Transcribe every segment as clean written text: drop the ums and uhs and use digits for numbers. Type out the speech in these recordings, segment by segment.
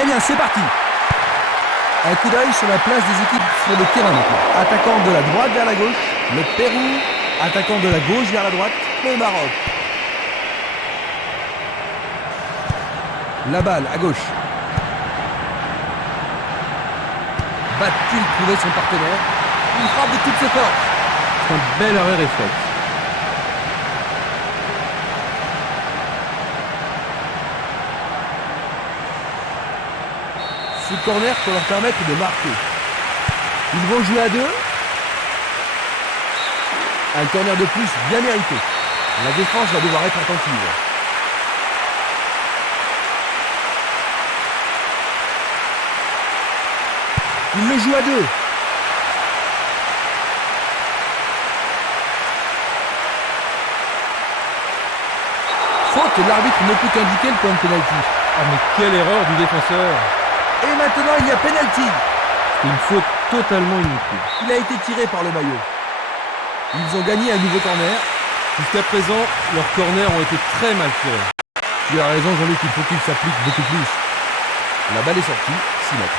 Eh bien, c'est parti. Un coup d'œil sur la place des équipes sur le terrain maintenant. Attaquant de la droite vers la gauche, le Pérou. Attaquant de la gauche vers la droite, le Maroc. La balle à gauche. Va-t-il trouver son partenaire? Il frappe de toutes ses forces. C'est un bel arrêt réflexe. Ce corner peut leur permettre de marquer. Ils vont jouer à deux. Un corner de plus bien mérité. La défense va devoir être attentive. Il le joue à deux. Faute, l'arbitre ne peut qu'indiquer le point de pénalty. Ah mais quelle erreur du défenseur! Et maintenant il y a pénalty. C'est une faute totalement inutile. Il a été tiré par le maillot. Ils ont gagné un nouveau corner. Jusqu'à présent, leurs corners ont été très mal tirés. Tu as raison Jean-Luc, il faut qu'il s'applique beaucoup plus. La balle est sortie, 6 mètres.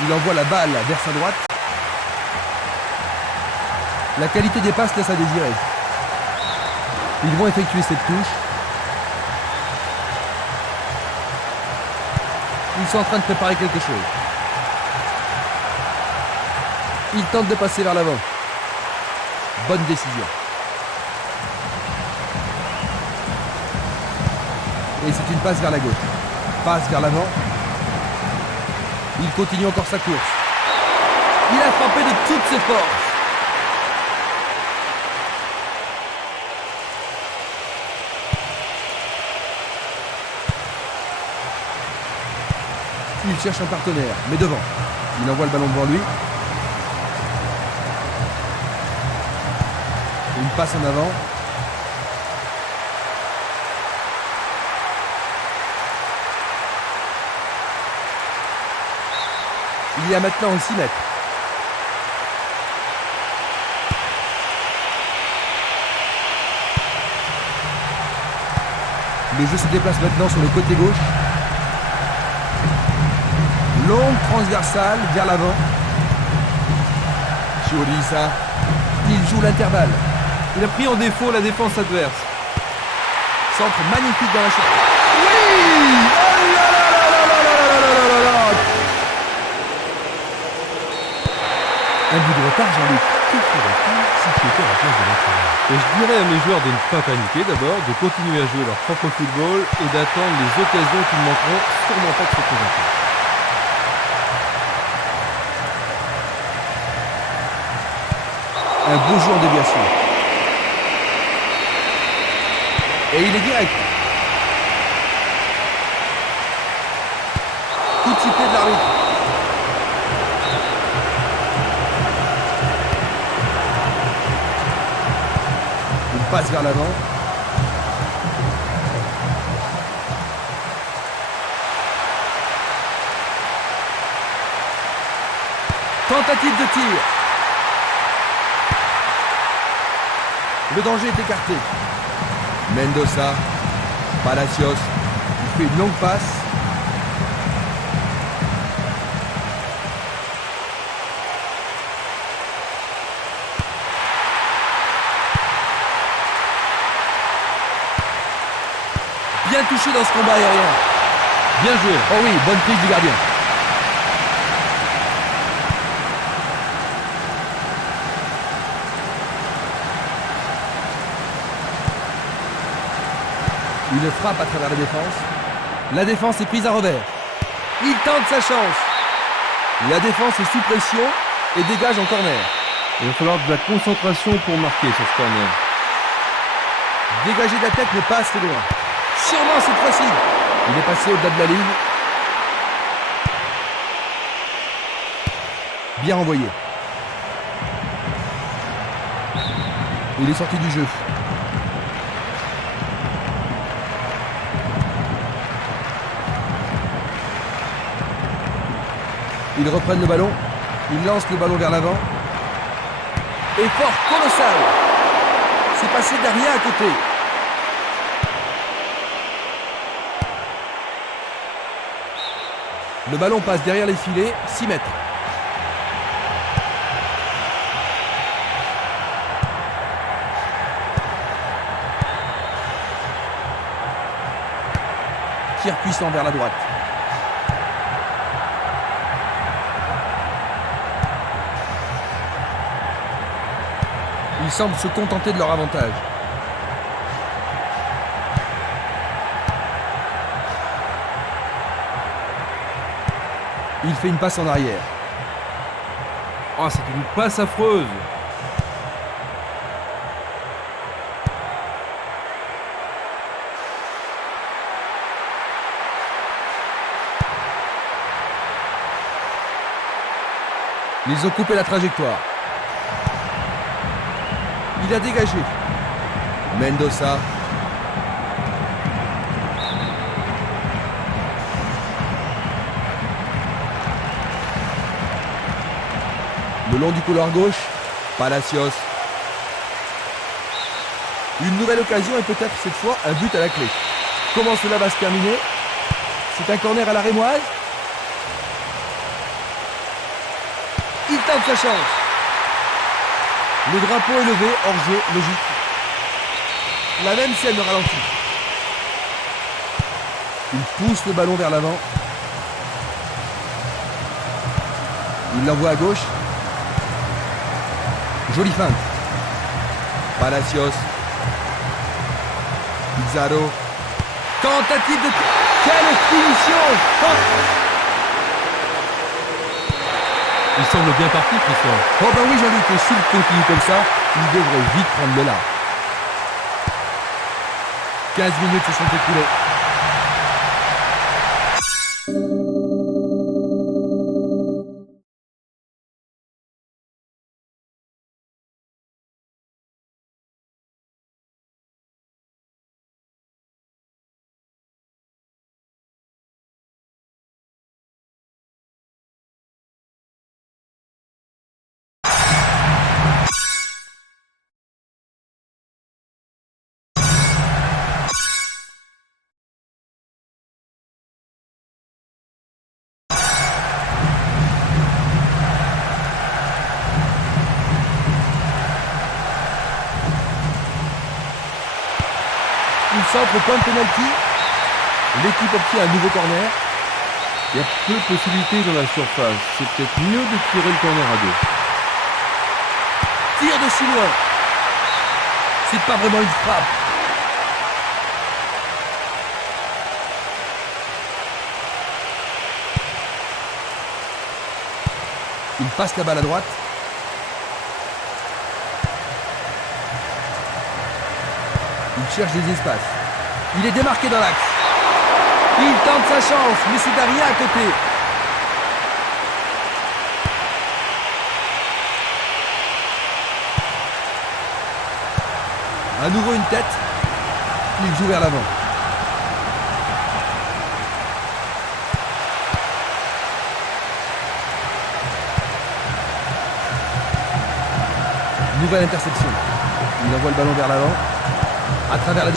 Il envoie la balle vers sa droite. La qualité des passes laisse à désirer. Ils vont effectuer cette touche. Ils sont en train de préparer quelque chose. Ils tentent de passer vers l'avant. Bonne décision. Et c'est une passe vers la gauche. Passe vers l'avant. Il continue encore sa course. Il a frappé de toutes ses forces. Il cherche un partenaire, mais devant. Il envoie le ballon devant lui. Une passe en avant. Il y a maintenant 6 mètres. Le jeu se déplace maintenant sur le côté gauche. Longue transversale vers l'avant. Chiolisa. Il joue l'intervalle. Il a pris en défaut la défense adverse. Centre magnifique dans la surface. Oui! Oh là là là là là là là là là là! Un but de retard, Jean-Luc. Que ferait-il si tu étais à la place de l'entraîneur? Et je dirais à mes joueurs de ne pas paniquer d'abord, de continuer à jouer leur propre football et d'attendre les occasions qui ne manqueront sûrement pas de se présenter. Un beau jeu en déviation. Et il est direct. Coup de sifflet de l'arbitre. Il passe vers l'avant. Tentative de tir. Le danger est écarté. Mendoza, Palacios, il fait une longue passe. Bien touché dans ce combat aérien. Bien joué. Oh oui, bonne prise du gardien. Il frappe à travers la défense. La défense est prise à revers. Il tente sa chance. La défense est sous pression et dégage en corner. Il va falloir de la concentration pour marquer sur ce corner. Dégager de la tête mais pas assez loin. Sûrement cette fois-ci. Il est passé au-delà de la ligne. Bien renvoyé. Il est sorti du jeu. Ils reprennent le ballon. Ils lancent le ballon vers l'avant. Effort colossal. C'est passé derrière à côté. Le ballon passe derrière les filets, 6 mètres. Tir puissant vers la droite. Ils semblent se contenter de leur avantage. Il fait une passe en arrière. Oh, c'est une passe affreuse. Ils ont coupé la trajectoire. Il a dégagé. Mendoza. Le long du couloir gauche, Palacios. Une nouvelle occasion et peut-être cette fois un but à la clé. Comment cela va se terminer? C'est un corner à la rémoise. Il tente sa chance. Le drapeau est levé, hors-jeu, logique. La même scène de ralenti. Il pousse le ballon vers l'avant. Il l'envoie à gauche. Jolie feinte. Palacios. Pizarro. Tentative de... Quelle finition! Oh, Il semble bien parti, Christian. oh ben oui, j'ai envie que s'il continue comme ça, il devrait vite prendre le large. 15 minutes se sont écoulées. Il centre au point de pénalty. L'équipe obtient un nouveau corner. Il y a peu de possibilités dans la surface. C'est peut-être mieux de tirer le corner à deux. Tir de si loin. C'est pas vraiment une frappe. Il passe la balle à droite. Il cherche des espaces. Il est démarqué dans l'axe. Il tente sa chance, mais c'est derrière à côté. À nouveau une tête. Il joue vers l'avant. Nouvelle interception. Il envoie le ballon vers l'avant. À travers la...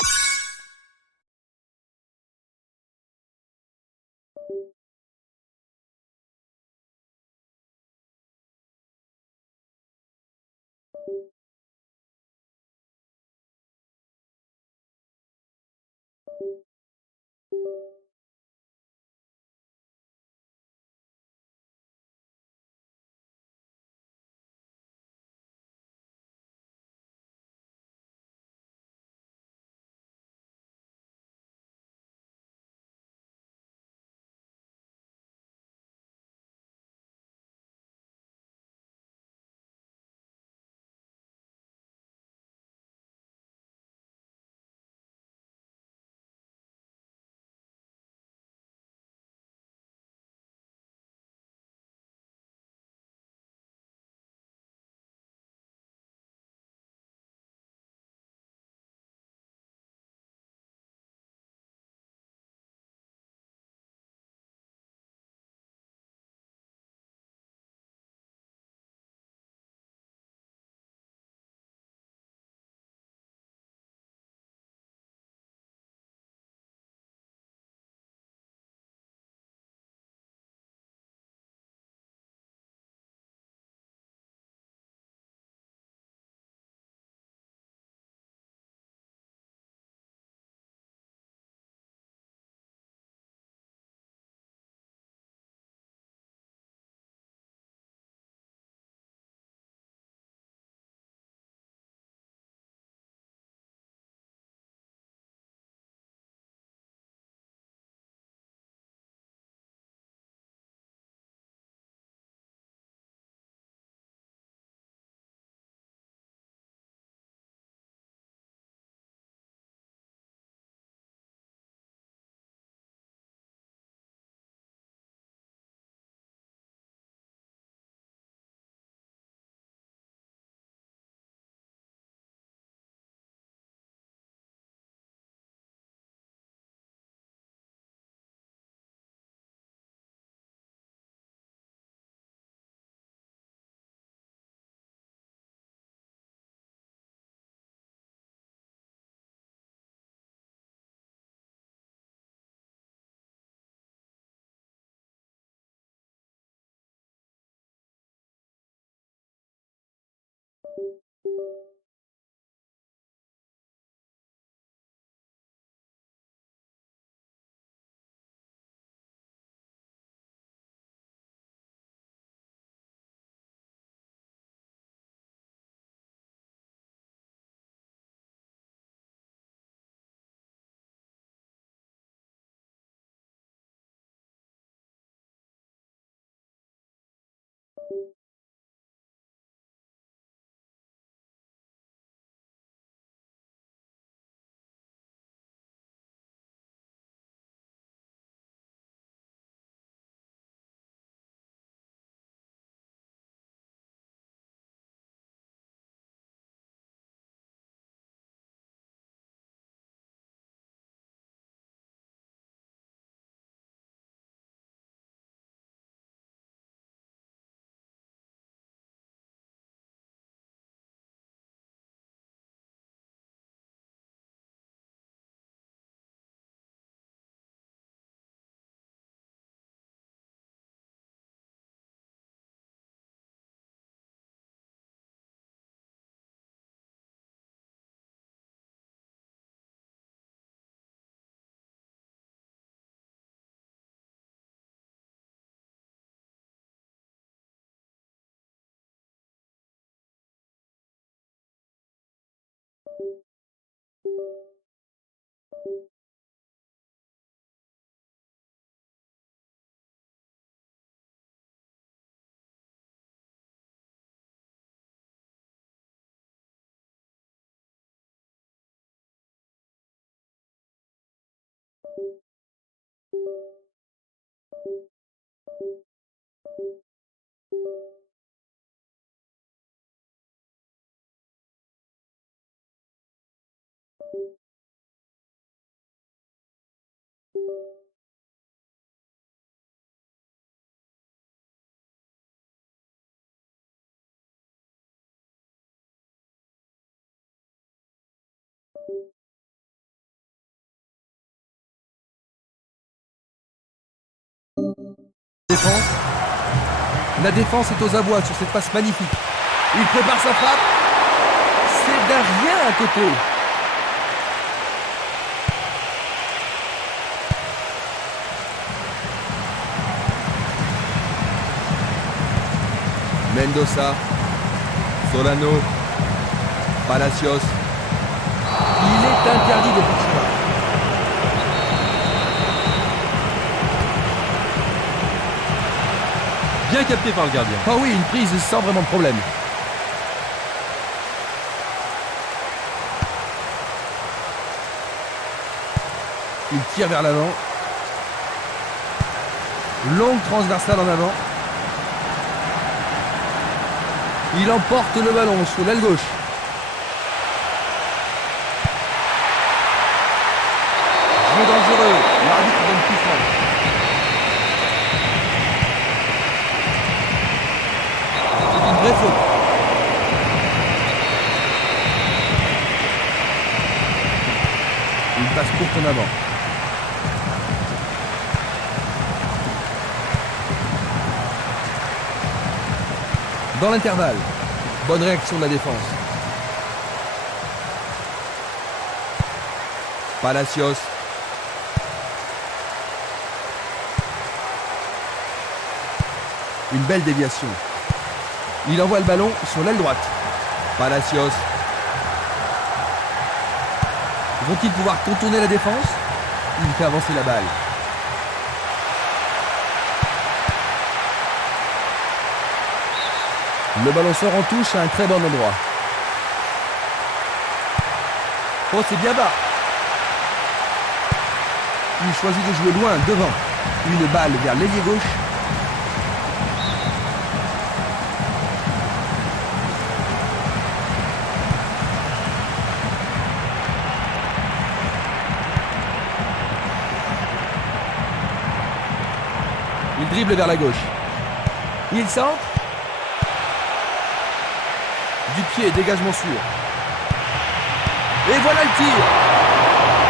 Défense. La défense est aux abois sur cette passe magnifique. Il prépare sa frappe. C'est d'un rien à côté. Mendoza. Solano. Palacios. Il est interdit de faire cela. Bien capté par le gardien. Ah oui, une prise sans vraiment de problème. Il tire vers l'avant. Longue transversale en avant. Il emporte le ballon sur l'aile gauche. Jeu dangereux. L'arbitre donne plus franc. C'est une vraie faute. Une passe courte en avant. Dans l'intervalle, bonne réaction de la défense. Palacios. Une belle déviation. Il envoie le ballon sur l'aile droite. Palacios. Vont-ils pouvoir contourner la défense? Il fait avancer la balle. Le ballon sort en touche à un très bon endroit. Oh, c'est bien bas. Il choisit de jouer loin, devant. Une balle vers l'ailier gauche. Il dribble vers la gauche. Il centre. Du pied, dégagement sûr. Et voilà le tir.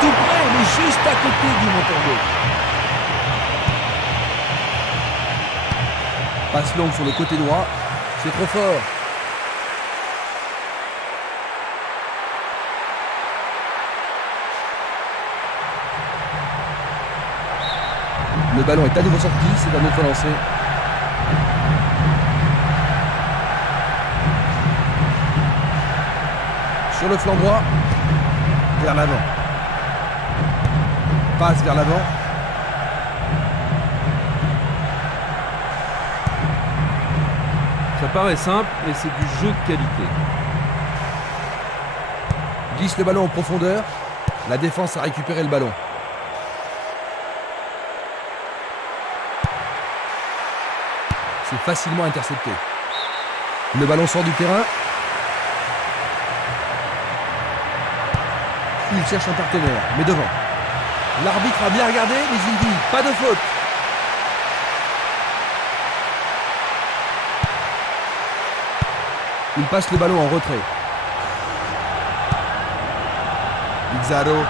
Tout près, mais juste à côté du monteur gauche. Passe longue sur le côté droit. C'est trop fort. Le ballon est à nouveau sorti, c'est un autre lancé. Sur le flanc droit, vers l'avant. Passe vers l'avant. Ça paraît simple, mais c'est du jeu de qualité. Glisse le ballon en profondeur. La défense a récupéré le ballon. C'est facilement intercepté. Le ballon sort du terrain. Il cherche un partenaire, mais devant. L'arbitre a bien regardé, mais il dit pas de faute. Il passe le ballon en retrait. Pizarro.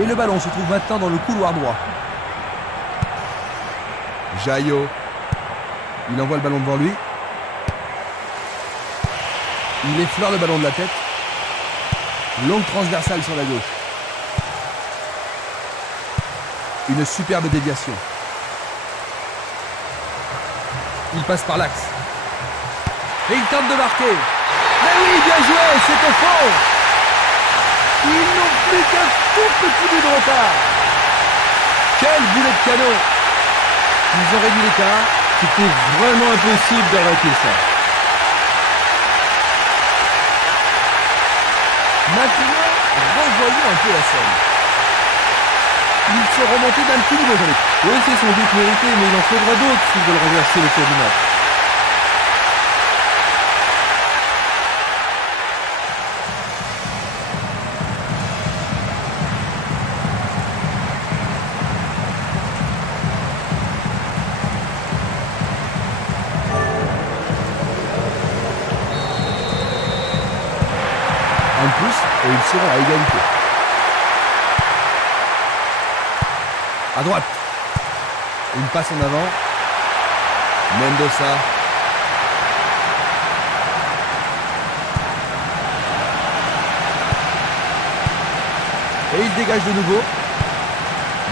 Et le ballon se trouve maintenant dans le couloir droit. Jaillot. Il envoie le ballon devant lui. Il effleure le ballon de la tête. Longue transversale sur la gauche. Une superbe déviation. Il passe par l'axe. Et il tente de marquer. Mais oui, bien joué, c'est au fond. Ils n'ont plus qu'un tout petit bout de retard. Quel boulet de canon. Ils ont réduit l'écart. C'était vraiment impossible d'arrêter ça. Maintenant, revoyons un peu la scène. Ils sont remontés d'un petit niveau, Jean-Luc. Oui, c'est sans doute mérité, mais il en faudra d'autres s'ils veulent renverser le cours du match. Un pouce et ils seront à égalité. À droite. Une passe en avant. Mendoza. Et il dégage de nouveau.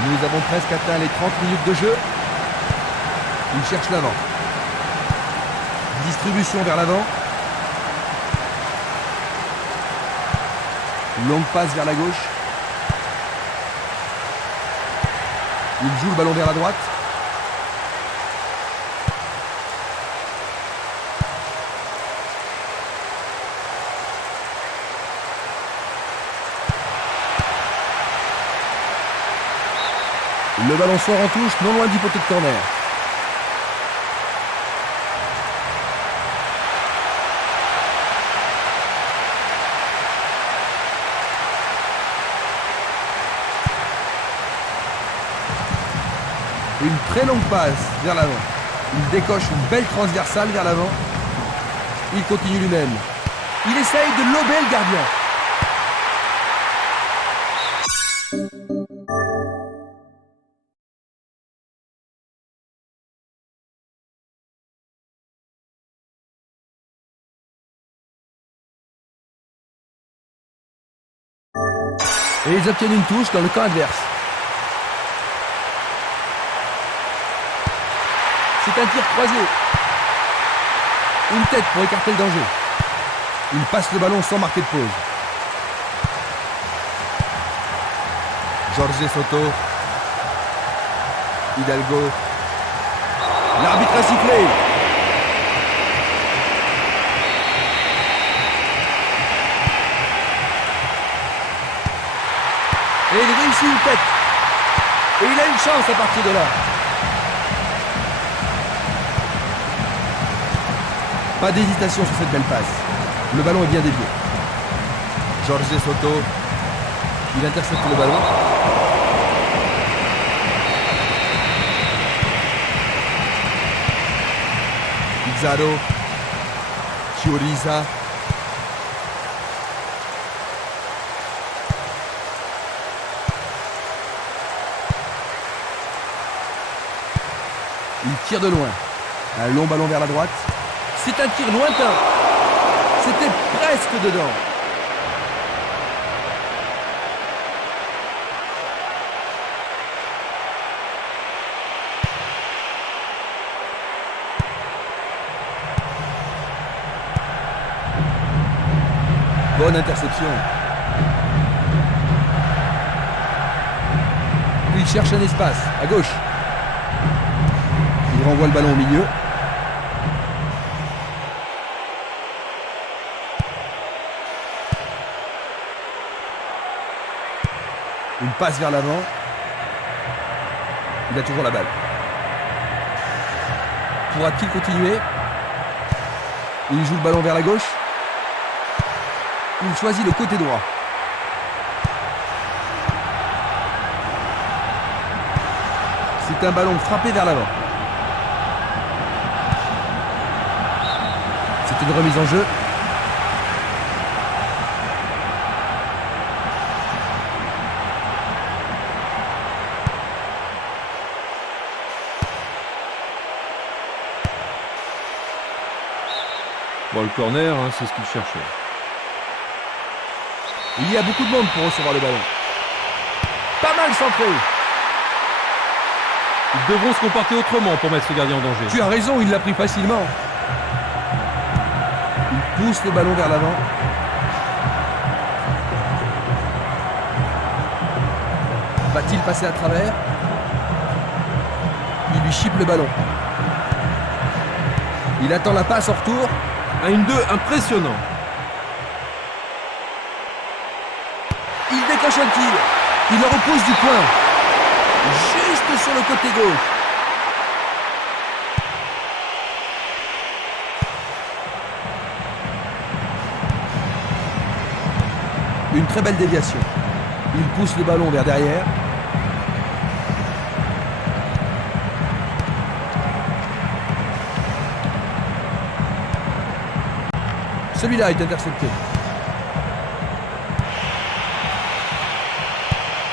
Nous avons presque atteint les 30 minutes de jeu. Il cherche l'avant. Distribution vers l'avant. Longue passe vers la gauche. Il joue le ballon vers la droite. Le ballon sort en touche, non loin du poteau de corner. Une très longue passe vers l'avant. Il décoche une belle transversale vers l'avant. Il continue lui-même. Il essaye de lober le gardien. Et ils obtiennent une touche dans le camp adverse. C'est un tir croisé. Une tête pour écarter le danger. Il passe le ballon sans marquer de pause. Jorge Soto. Hidalgo. L'arbitre a sifflé. Et il réussit une tête. Et il a une chance à partir de là. Pas d'hésitation sur cette belle passe. Le ballon est bien dévié. Jorge Soto. Il intercepte le ballon. Pizarro. Chioriza. Il tire de loin. Un long ballon vers la droite. C'est un tir lointain. C'était presque dedans. Bonne interception. Il cherche un espace, à gauche. Il renvoie le ballon au milieu. Une passe vers l'avant. Il a toujours la balle. Pourra-t-il continuer? Il joue le ballon vers la gauche. Il choisit le côté droit. C'est un ballon frappé vers l'avant. C'est une remise en jeu. Bon, le corner, hein, c'est ce qu'il cherchait. Il y a beaucoup de monde pour recevoir le ballon. Pas mal centré. Ils devront se comporter autrement pour mettre ce gardien en danger. Tu as raison, il l'a pris facilement. Il pousse le ballon vers l'avant. Va-t-il passer à travers? Il lui chipe le ballon. Il attend la passe en retour. Un 1-2 impressionnant. Il décoche un tir. Il le repousse du point. Juste sur le côté gauche. Une très belle déviation. Il pousse le ballon vers derrière. Celui-là est intercepté.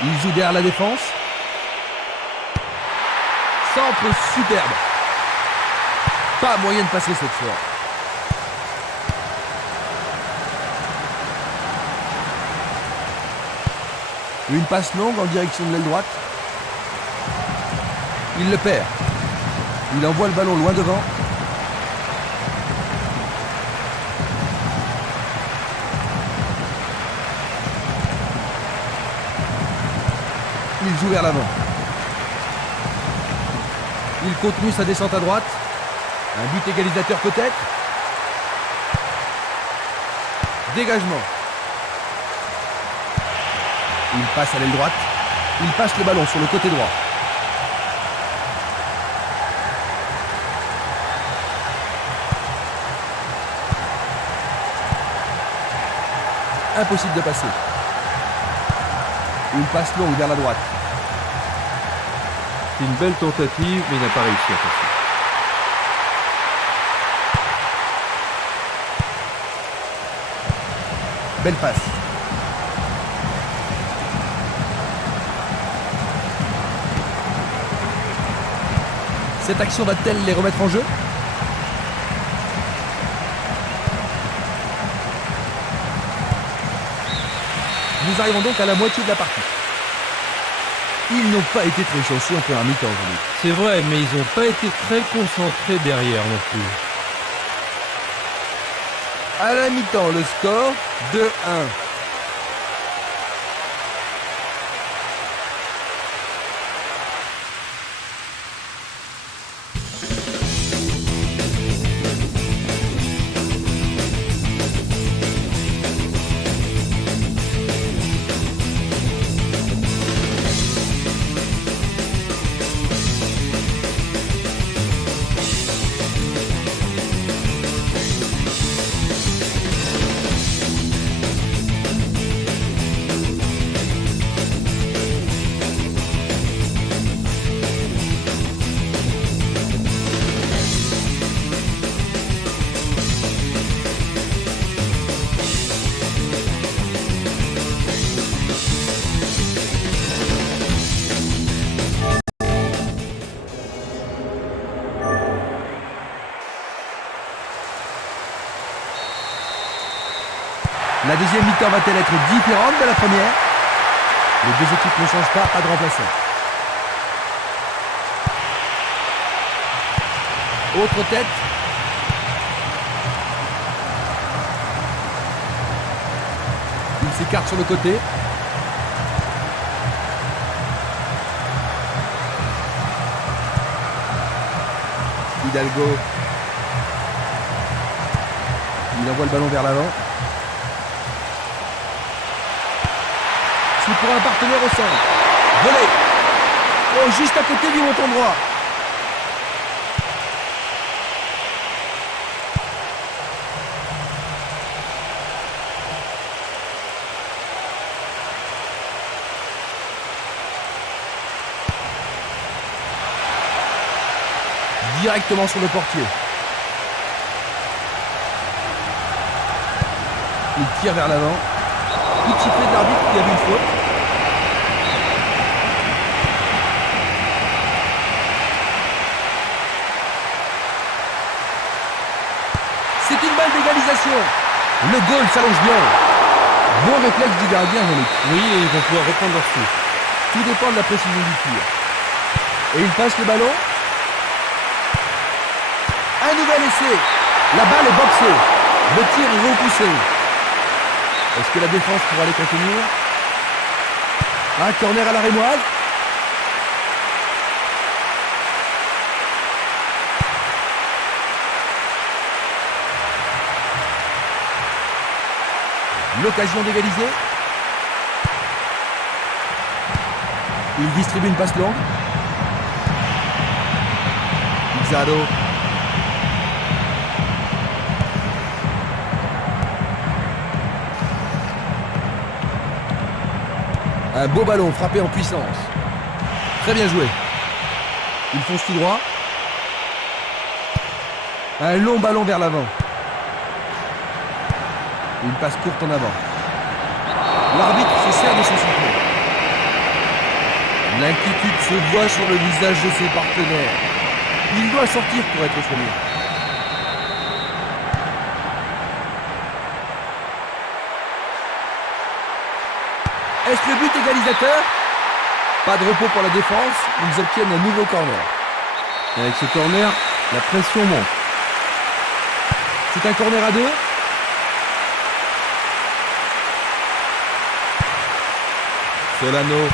Il joue derrière la défense. Centre superbe. Pas moyen de passer cette fois. Une passe longue en direction de l'aile droite. Il le perd. Il envoie le ballon loin devant. Il joue vers l'avant. Il continue sa descente à droite. Un but égalisateur peut-être. Dégagement. Il passe à l'aile droite. Il passe le ballon sur le côté droit. Impossible de passer. Une passe longue vers la droite. C'est une belle tentative, mais il n'a pas réussi à passer. Belle passe. Cette action va-t-elle les remettre en jeu? Nous arrivons donc à la moitié de la partie. Ils n'ont pas été très chanceux en première mi-temps aujourd'hui. C'est vrai, mais ils n'ont pas été très concentrés derrière non plus. À la mi-temps, le score 2-1. La deuxième mi-temps va-t-elle être différente de la première? Les deux équipes ne changent pas de remplaçant. Autre tête. Il s'écarte sur le côté. Hidalgo. Il envoie le ballon vers l'avant. C'est pour un partenaire au centre. Volé. Oh, juste à côté du montant droit. Directement sur le portier. Il tire vers l'avant. Petit sifflet de l'arbitre qui a vu une faute. C'est une balle d'égalisation. Le goal s'allonge bien. Bon réflexe du gardien, Jean-Luc. Oui, et ils vont pouvoir reprendre leur souffle. Tout dépend de la précision du tir. Et il passe le ballon. Un nouvel essai. La balle est boxée. Le tir est repoussé. Est-ce que la défense pourra les contenir? Un corner à la rémoise. L'occasion d'égaliser. Il distribue une passe longue. Pizarro. Un beau ballon frappé en puissance. Très bien joué. Il fonce tout droit. Un long ballon vers l'avant. Une passe courte en avant. L'arbitre se sert de son sifflet. L'inquiétude se voit sur le visage de ses partenaires. Il doit sortir pour être soigné. Est-ce le but égalisateur? Pas de repos pour la défense, ils obtiennent un nouveau corner. Et avec ce corner, la pression monte. C'est un corner à deux. Solano.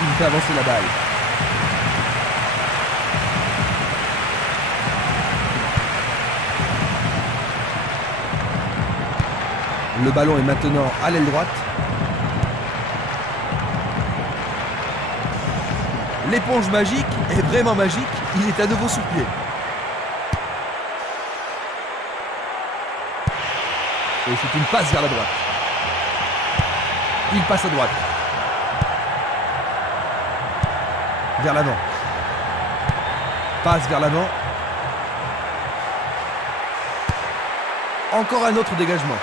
Il fait avancer la balle. Le ballon est maintenant à l'aile droite. L'éponge magique est vraiment magique. Il est à nouveau sous pied. Et c'est une passe vers la droite. Il passe à droite. Vers l'avant. Passe vers l'avant. Encore un autre dégagement.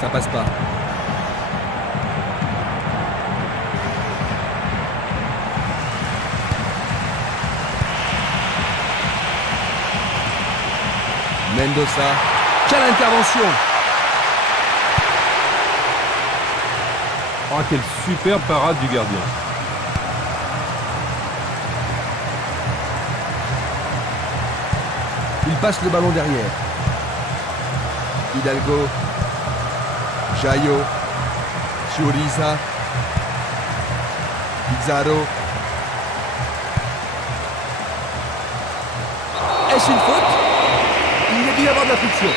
Ça passe pas. Mendoza. Quelle intervention! Oh, quelle superbe parade du gardien. Il passe le ballon derrière. Hidalgo. Jayo. Chioriza. Pizarro. Est-ce une faute? Il a dû y avoir de la friction.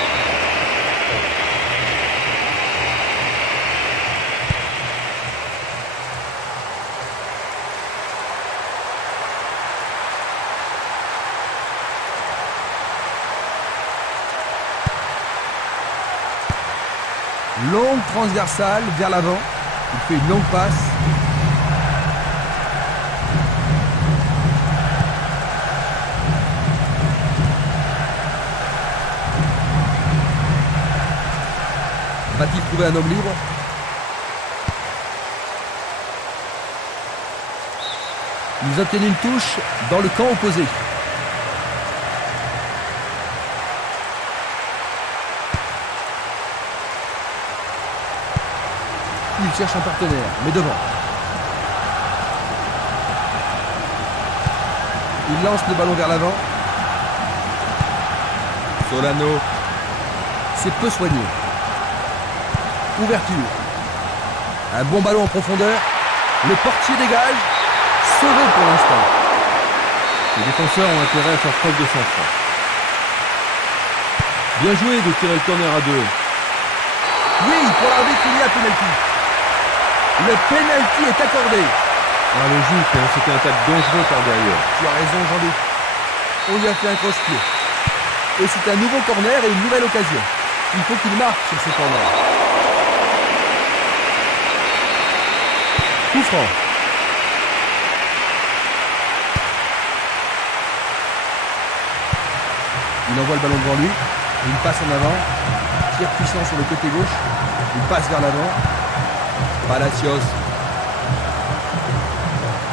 Longue transversale vers l'avant. Il fait une longue passe. Va-t-il trouver un homme libre? Ils obtiennent une touche dans le camp opposé. Il cherche un partenaire, mais devant. Il lance le ballon vers l'avant. Solano. C'est peu soigné. Ouverture. Un bon ballon en profondeur. Le portier dégage. Sauvé pour l'instant. Les défenseurs ont intérêt à faire preuve de sang-froid. Bien joué de tirer le corner à 2. Oui, pour l'arbitre, il y a pénalty. Le pénalty est accordé. Ah, logique, hein, c'était un tacle dangereux par derrière. Tu as raison, Jean-Luc. On lui a fait un croche-pied. Et c'est un nouveau corner et une nouvelle occasion. Il faut qu'il marque sur ce corner. Coup franc. Il envoie le ballon devant lui. Une passe en avant. Tir puissant sur le côté gauche. Une passe vers l'avant. Palacios.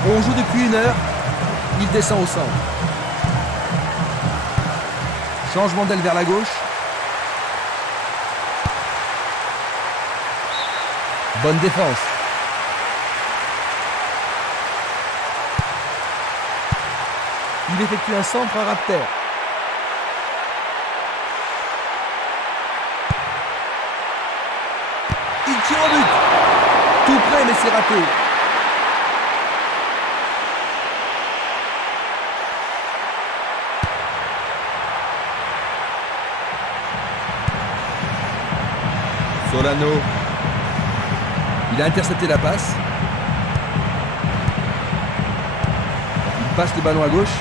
On joue depuis 1 heure. Il descend au centre. Changement d'aile vers la gauche. Bonne défense. Il effectue un centre à ras de terre. Il tire au but. Tout près, mais c'est raté. Solano. Il a intercepté la passe. Il passe le ballon à gauche.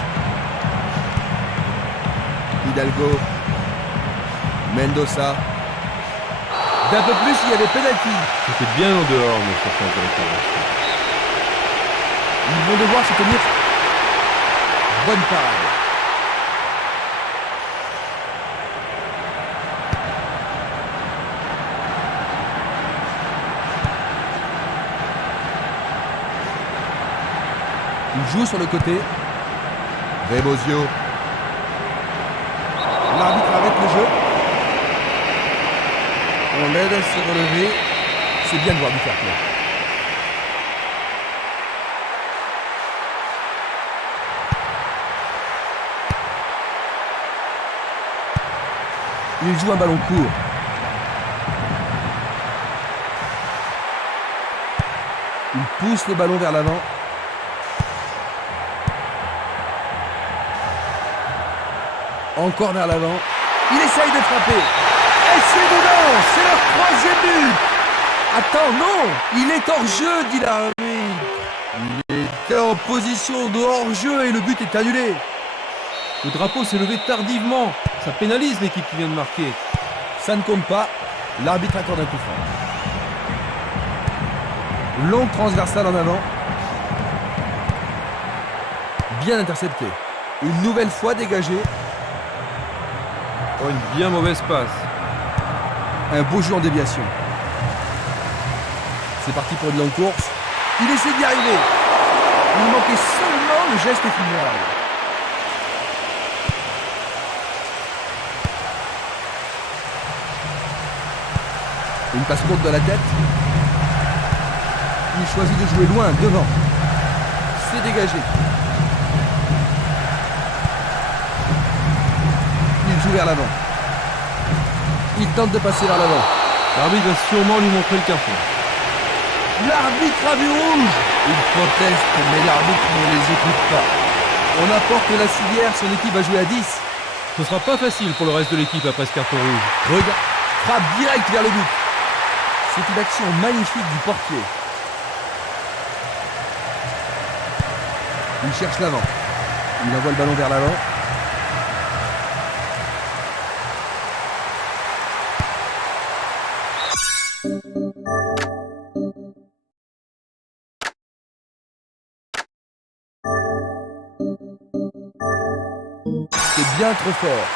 Hidalgo. Mendoza. D'un peu plus, il y avait penalty. C'était bien en dehors, mais certains directeurs. Ils vont devoir se tenir. Bonne parade. Il joue sur le côté. Rebosio. L'arbitre arrête le jeu. On l'aide à se relever. C'est bien de voir du fair play. Il joue un ballon court. Il pousse le ballon vers l'avant. Encore vers l'avant. Il essaye de frapper. Et c'est dedans. C'est leur 3e but. Attends, non. Il est hors jeu, dit l'arbitre. Il était en position de hors jeu et le but est annulé. Le drapeau s'est levé tardivement. Ça pénalise l'équipe qui vient de marquer. Ça ne compte pas. L'arbitre accorde un coup franc. Longue transversale en avant. Bien intercepté. Une nouvelle fois dégagé. Oh, une bien mauvaise passe. Un beau jeu en déviation. C'est parti pour une longue course. Il essaie d'y arriver. Il manquait seulement le geste final. Une passe courte de la tête. Il choisit de jouer loin, devant. C'est dégagé. Il joue vers l'avant. Il tente de passer vers l'avant. L'arbitre va sûrement lui montrer le carton. L'arbitre a vu rouge. Il proteste, mais l'arbitre ne les écoute pas. On apporte la civière, son équipe va jouer à 10. Ce sera pas facile pour le reste de l'équipe après ce carton rouge. Regarde, frappe direct vers le but. C'est une action magnifique du portier. Il cherche l'avant. Il envoie le ballon vers l'avant. C'est bien trop fort.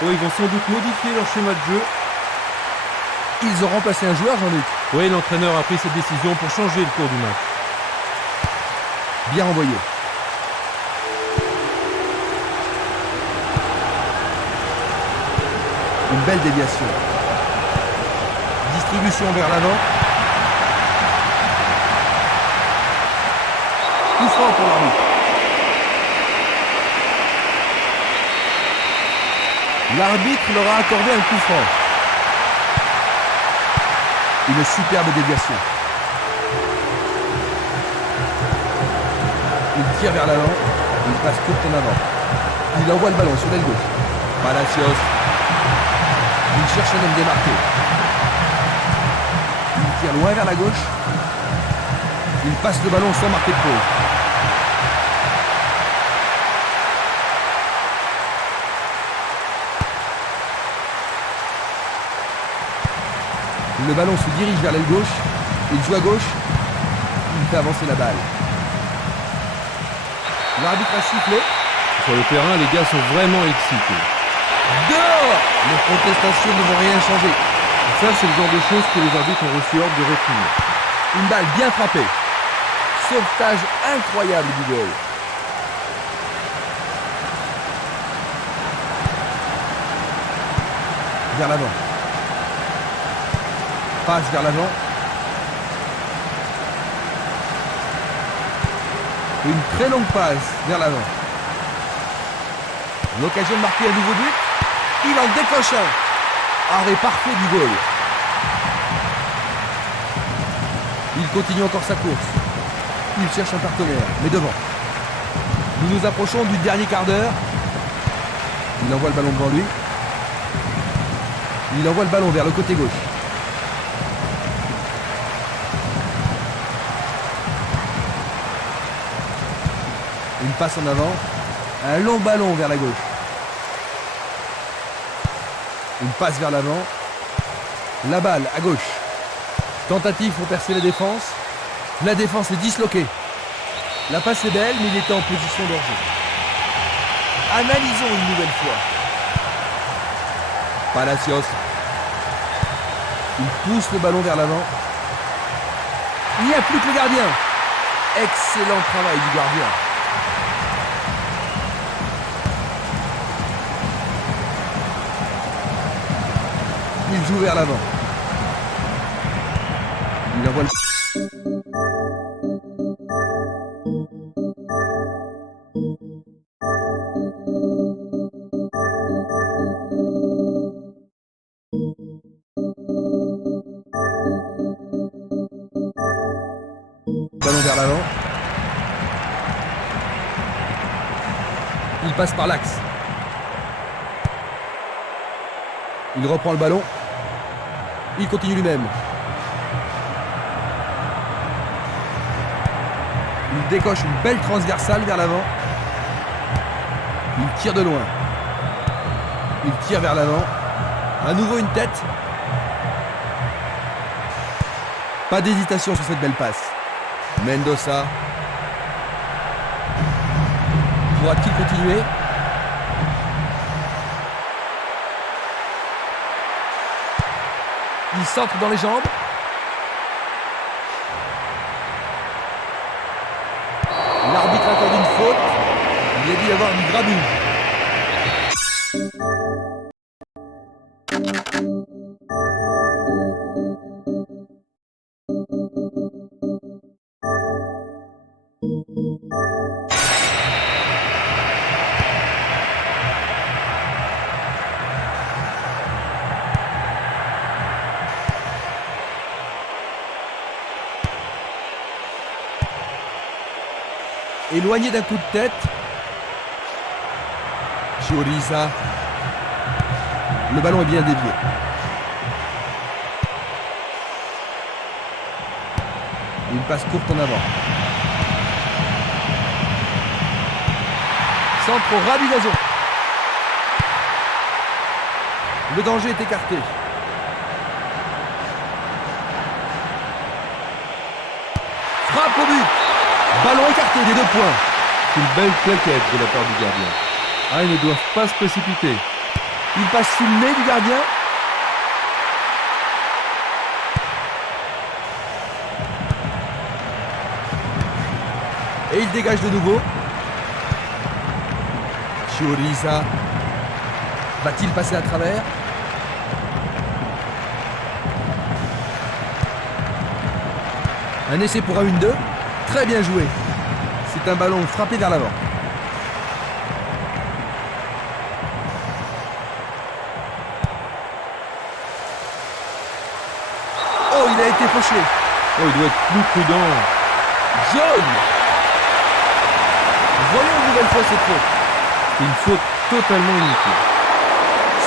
Oh, ils vont sans doute modifier leur schéma de jeu. Ils ont remplacé un joueur, Jean-Luc. Oui, l'entraîneur a pris cette décision pour changer le cours du match. Bien envoyé. Une belle déviation. Distribution vers l'avant. Coup franc pour l'arbitre. L'arbitre leur a accordé un coup franc. Une superbe déviation. Il tire vers l'avant. Il passe courte en avant. Il envoie le ballon sur l'aile gauche. Palacios. Il cherche un homme démarqué. Il tire loin vers la gauche. Il passe le ballon sans marquer de pause. Le ballon se dirige vers l'aile gauche. Il joue à gauche. Il fait avancer la balle. L'arbitre a sifflé. Sur le terrain, les gars sont vraiment excités. Dehors! Les protestations ne vont rien changer. Ça, c'est le genre de choses que les arbitres ont reçu ordre de réprimer. Une balle bien frappée. Sauvetage incroyable du goal. Vers l'avant. Passe vers l'avant. Une très longue passe vers l'avant. L'occasion de marquer un nouveau but. Il en décroche un. Arrêt parfait du goal. Il continue encore sa course. Il cherche un partenaire, mais devant. Nous nous approchons du dernier quart d'heure. Il envoie le ballon devant lui. Il envoie le ballon vers le côté gauche. Une passe en avant. Un long ballon vers la gauche. Une passe vers l'avant. La balle à gauche. Tentative pour percer la défense. La défense est disloquée. La passe est belle, mais il était en position d'hors-jeu. Analysons une nouvelle fois. Palacios. Il pousse le ballon vers l'avant. Il n'y a plus que le gardien. Excellent travail du gardien. Il joue vers l'avant. Il envoie le... Ballon vers l'avant. Il passe par l'axe. Il reprend le ballon. Il continue lui-même. Il décoche une belle transversale vers l'avant. Il tire de loin. Il tire vers l'avant. À nouveau une tête. Pas d'hésitation sur cette belle passe. Mendoza. Pourra-t-il continuer ? Il centre dans les jambes. L'arbitre accorde une faute. Il a dû y avoir une gravure. Éloigné d'un coup de tête. Chioriza. Le ballon est bien dévié. Une passe courte en avant. Centre au ras du gazon. Le danger est écarté. Frappe au but. Ballon écarté des 2 points. C'est une belle claquette de la part du gardien. Ah, ils ne doivent pas se précipiter. Il passe sous le nez du gardien. Et il dégage de nouveau. Chioriza. Va-t-il passer à travers? Un essai pour un 1-2. Très bien joué. C'est un ballon frappé vers l'avant. pénalité fauchée. Oh, il doit être plus prudent. Jaune. Voyons une nouvelle fois cette faute. C'est une faute totalement inutile.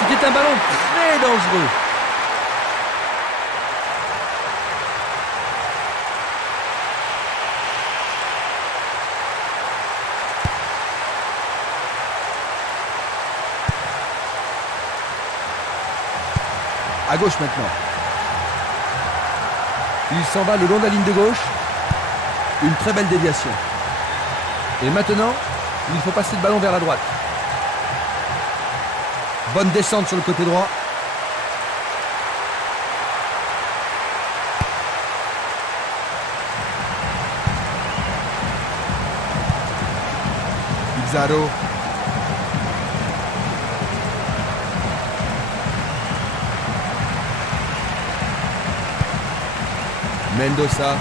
C'était un ballon très dangereux. À gauche maintenant. Il s'en va le long de la ligne de gauche. Une très belle déviation. Et maintenant, il faut passer le ballon vers la droite. Bonne descente sur le côté droit. Pizarro. Mendoza.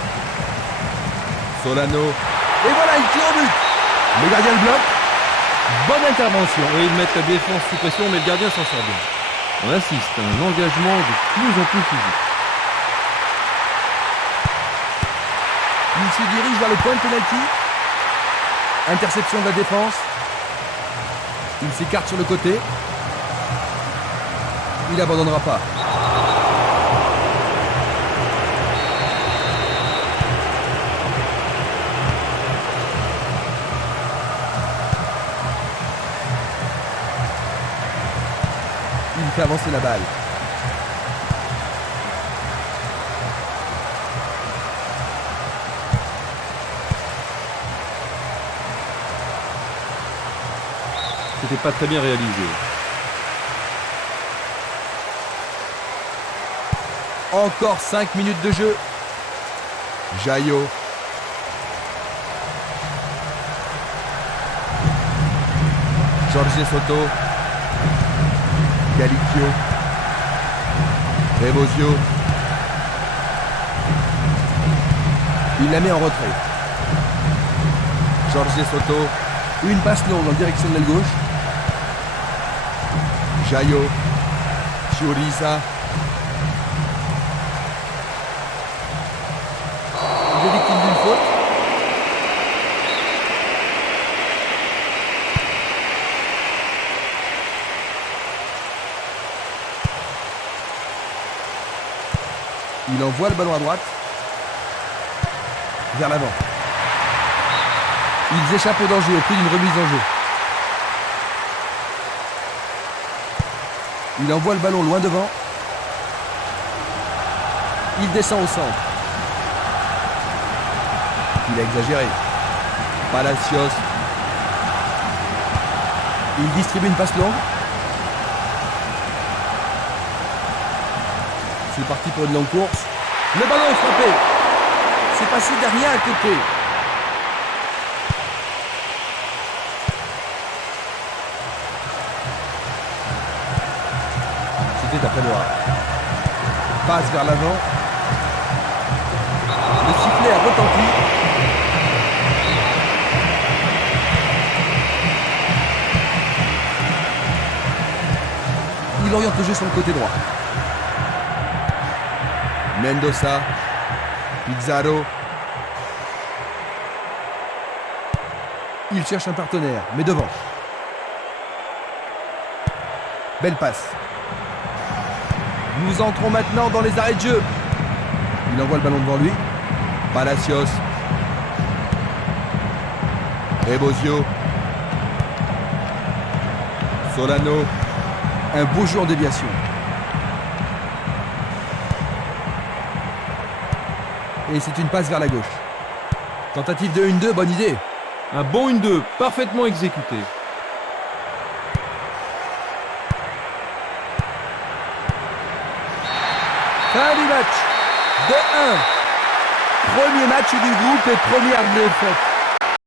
Solano. Et voilà, il tire au but. Le gardien le bloque. Bonne intervention. Oui, ils mettent la défense sous pression, mais le gardien s'en sort bien. On assiste à un engagement de plus en plus physique. Il se dirige vers le point de pénalty. Interception de la défense. Il s'écarte sur le côté. Il n'abandonnera pas. Il fait avancer la balle. C'était pas très bien réalisé. Encore 5 minutes de jeu. Jaillot. Jorge Soto. Galicchio. Rebosio. Il la met en retrait. Jorge Soto. Une passe longue en direction de l'aile gauche. Jaillot. Chioriza. Il est victime d'une faute. Il envoie le ballon à droite. Vers l'avant. Ils échappent au danger au prix d'une remise en jeu. Il envoie le ballon loin devant. Il descend au centre. Il a exagéré. Palacios. Il distribue une passe longue. C'est parti pour une longue course. Le ballon est frappé. C'est passé derrière à côté. C'était après Noir. Passe vers l'avant. Le sifflet a retenti. Il oriente le jeu sur le côté droit. Mendoza. Pizarro. Il cherche un partenaire, mais devant. Belle passe. Nous entrons maintenant dans les arrêts de jeu. Il envoie le ballon devant lui. Palacios. Rebosio. Solano. Un beau jeu en déviation. Et c'est une passe vers la gauche. Tentative de 1-2, bonne idée. Un bon 1-2, parfaitement exécuté. Fin du match. 2-1. Premier match du groupe et première défaite.